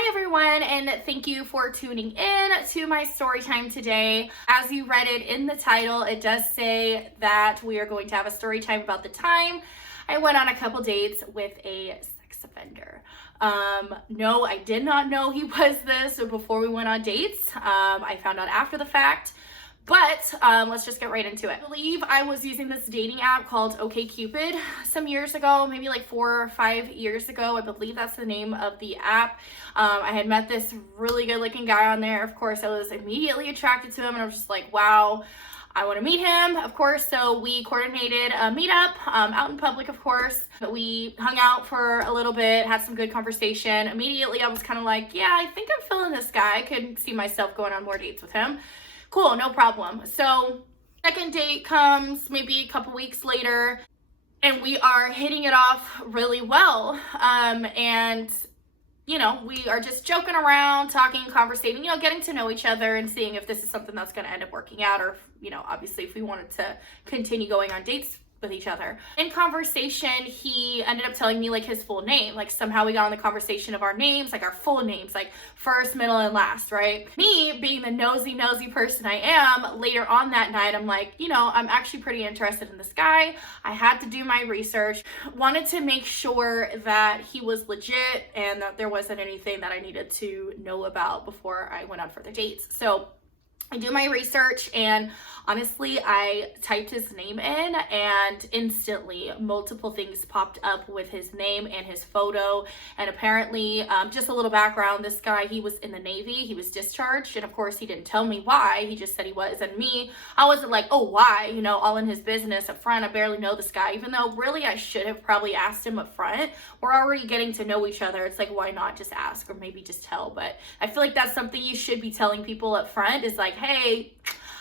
Hi everyone, and thank you for tuning in to my story time today. As you read it in the title, it does say that we are going to have a story time about the time I went on a couple dates with a sex offender. No, I did not know he was this before we went on dates. I found out after the fact. But let's just get right into it. I believe I was using this dating app called OkCupid some years ago, maybe like 4 or 5 years ago. I believe that's the name of the app. I had met this really good looking guy on there. Of course, I was immediately attracted to him and I was just like, wow, I want to meet him, of course. So we coordinated a meetup out in public, of course. But we hung out for a little bit, had some good conversation. Immediately, I was kind of like, yeah, I think I'm feeling this guy. I could see myself going on more dates with him. Cool, no problem. So second date comes maybe a couple weeks later and we are hitting it off really well. And we are just joking around, talking, conversating, getting to know each other and seeing if this is something that's going to end up working out or, obviously if we wanted to continue going on dates with each other. In conversation, he ended up telling me like his full name. Like somehow we got on the conversation of our names, like our full names, like first, middle, and last, right? Me being the nosy person I am, later on that night, I'm like, I'm actually pretty interested in this guy. I had to do my research, wanted to make sure that he was legit and that there wasn't anything that I needed to know about before I went on further dates. So I do my research and honestly, I typed his name in and instantly multiple things popped up with his name and his photo. And apparently, just a little background, this guy, he was in the Navy, he was discharged. And of course, he didn't tell me why, he just said he was. And me, I wasn't like, oh, why? All in his business up front. I barely know this guy, even though really I should have probably asked him up front. We're already getting to know each other. It's like, why not just ask or maybe just tell? But I feel like that's something you should be telling people up front is like, hey,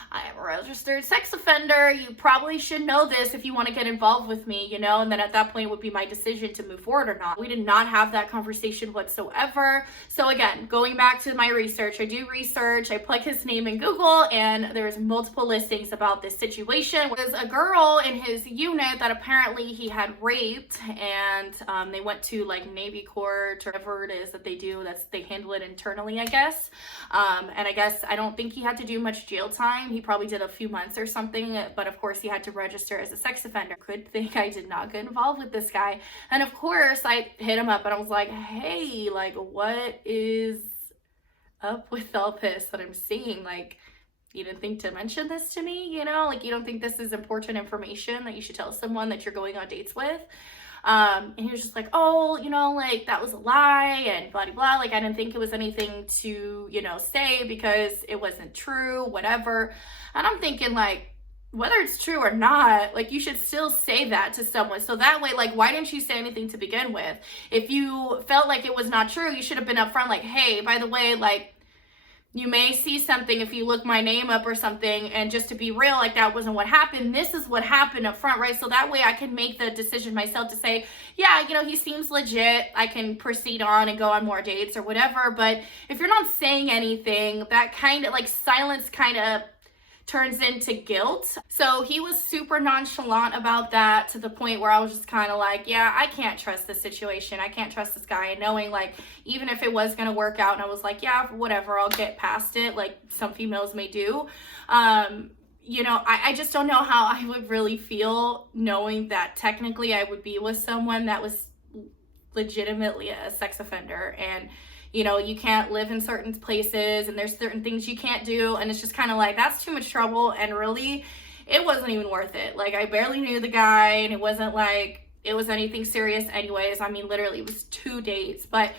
I am a registered sex offender. You probably should know this if you want to get involved with me, and then at that point it would be my decision to move forward or not. We did not have that conversation whatsoever. So again, going back to my research, I do research, I plug his name in Google and there's multiple listings about this situation. There's a girl in his unit that apparently he had raped and they went to like Navy court or whatever it is that they do. They handle it internally, I guess. And I guess I don't think he had to do much jail time. He probably did a few months or something, but of course he had to register as a sex offender. Good thing I did not get involved with this guy. And of course I hit him up and I was like, hey, like what is up with all this that I'm seeing? Like, you didn't think to mention this to me, like you don't think this is important information that you should tell someone that you're going on dates with? And he was just like, oh, like that was a lie and blah, blah, blah. Like, I didn't think it was anything to, say because it wasn't true, whatever. And I'm thinking like, whether it's true or not, like you should still say that to someone. So that way, like, why didn't you say anything to begin with? If you felt like it was not true, you should have been upfront like, hey, by the way, like, you may see something if you look my name up or something, and just to be real, like that wasn't what happened. This is what happened up front, right? So that way I can make the decision myself to say, yeah, he seems legit. I can proceed on and go on more dates or whatever. But if you're not saying anything, that kind of like silence kind of turns into guilt. So he was super nonchalant about that to the point where I was just kind of like, yeah, I can't trust this situation. I can't trust this guy. And knowing like, even if it was going to work out and I was like, yeah, whatever, I'll get past it. Like some females may do. I just don't know how I would really feel knowing that technically I would be with someone that was legitimately a sex offender and you can't live in certain places and there's certain things you can't do. And it's just kind of like, that's too much trouble. And really, it wasn't even worth it. Like, I barely knew the guy and it wasn't like it was anything serious anyways. I mean, literally, it was 2 dates. But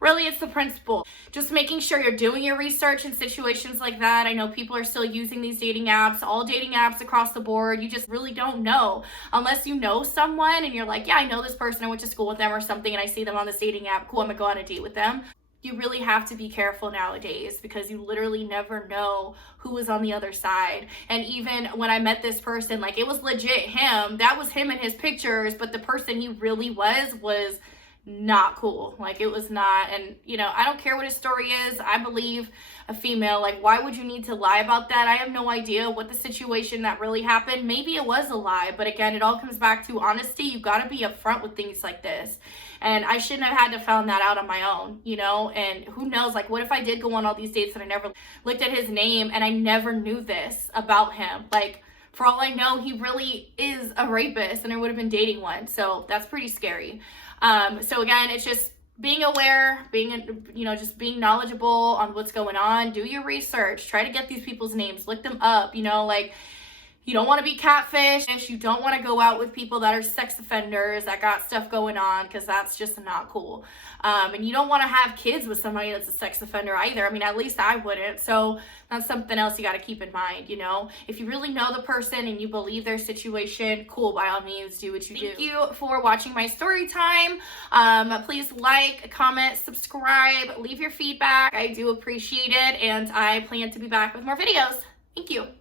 really, it's the principle. Just making sure you're doing your research in situations like that. I know people are still using these dating apps, all dating apps across the board. You just really don't know unless you know someone and you're like, yeah, I know this person. I went to school with them or something and I see them on this dating app. Cool, I'm gonna go on a date with them. You really have to be careful nowadays because you literally never know who is on the other side. And even when I met this person, like it was legit him. That was him in his pictures, but the person he really was not cool. Like, it was not. And, you know, I don't care what his story is. I believe a female. Like, why would you need to lie about that? I have no idea what the situation that really happened. Maybe it was a lie, but again, it all comes back to honesty. You got to be upfront with things like this. And I shouldn't have had to found that out on my own, you know. And who knows, like, what if I did go on all these dates and I never looked at his name and I never knew this about him? Like, for all I know, he really is a rapist and I would have been dating one. So that's pretty scary. So again, it's just being aware, being, you know, just being knowledgeable on what's going on. Do your research. Try to get these people's names. Look them up, you know, like, you don't want to be catfish. You don't want to go out with people that are sex offenders that got stuff going on, because that's just not cool. And you don't want to have kids with somebody that's a sex offender either. I mean, at least I wouldn't. So that's something else you got to keep in mind, you know. If you really know the person and you believe their situation, cool, by all means, do what you do. Thank you for watching my story time. Please like, comment, subscribe, leave your feedback. I do appreciate it, and I plan to be back with more videos. Thank you.